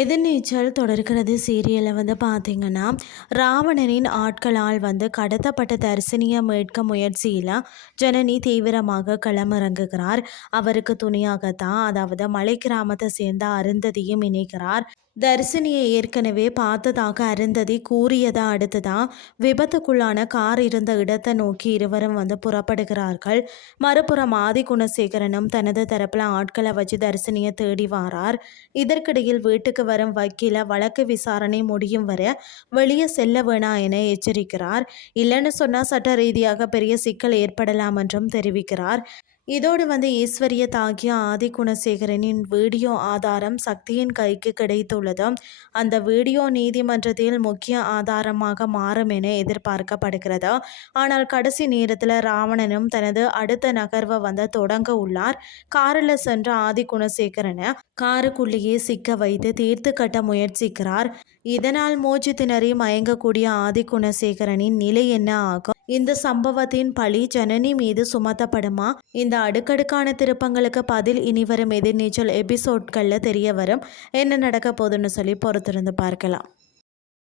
எதிர்நீச்சல் தொடர்கிறது சீரியலில் பார்த்தீங்கன்னா, ராவணனின் ஆட்களால் கடத்தப்பட்ட தர்சினியை மீட்க முயற்சியில் ஜனனி தீவிரமாக களமிறங்குகிறார். அவருக்கு துணையாகத்தான், அதாவது மலை கிராமத்தை சேர்ந்த அருந்ததியும் இணைக்கிறார். தர்சினியை ஏற்கனவே பார்த்ததாக அருந்ததி கூறியதை அடுத்துதான் விபத்துக்குள்ளான கார் இருந்த இடத்தை நோக்கி இருவரும் புறப்படுகிறார்கள். மறுபுறம் ஆதி குணசேகரனும் தனது தரப்புல ஆட்களை வச்சு தர்சினியை தேடி வாரார். இதற்கிடையில் வீட்டுக்கு வரும் வக்கீல வழக்கு விசாரணை முடியும் வரை வெளியே செல்ல வேணாம் என எச்சரிக்கிறார். இல்லைன்னு சொன்னால் சட்ட ரீதியாக பெரிய சிக்கல் ஏற்படலாம் என்றும் தெரிவிக்கிறார். இதோடு ஈஸ்வரிய தாக்கிய ஆதி குணசேகரனின் வீடியோ ஆதாரம் சக்தியின் கைக்கு கிடைத்துள்ளது. அந்த வீடியோ நீதிமன்றத்தில் முக்கிய ஆதாரமாக மாறும் என எதிர்பார்க்கப்படுகிறது. ஆனால் கடைசி நேரத்தில் ராவணனும் தனது அடுத்த நகர்வை தொடங்க உள்ளார். காரில் சென்ற ஆதி குணசேகரனை காருக்குள்ளேயே சிக்க வைத்து தீர்த்து கட்ட முயற்சிக்கிறார். இதனால் மூச்சு திணறி மயங்கக்கூடிய ஆதி குணசேகரனின் நிலை என்ன ஆகும்? இந்த சம்பவத்தின் பழி ஜனனி மீது சுமத்தப்படுமா? இந்த அடுக்கடுக்கான திருப்பங்களுக்கு பதில் இனிவரும் எதிர்நீச்சல் எபிசோட்களில் தெரிய வரும். என்ன நடக்க போகுதுன்னு சொல்லி பொறுத்திருந்து பார்க்கலாம்.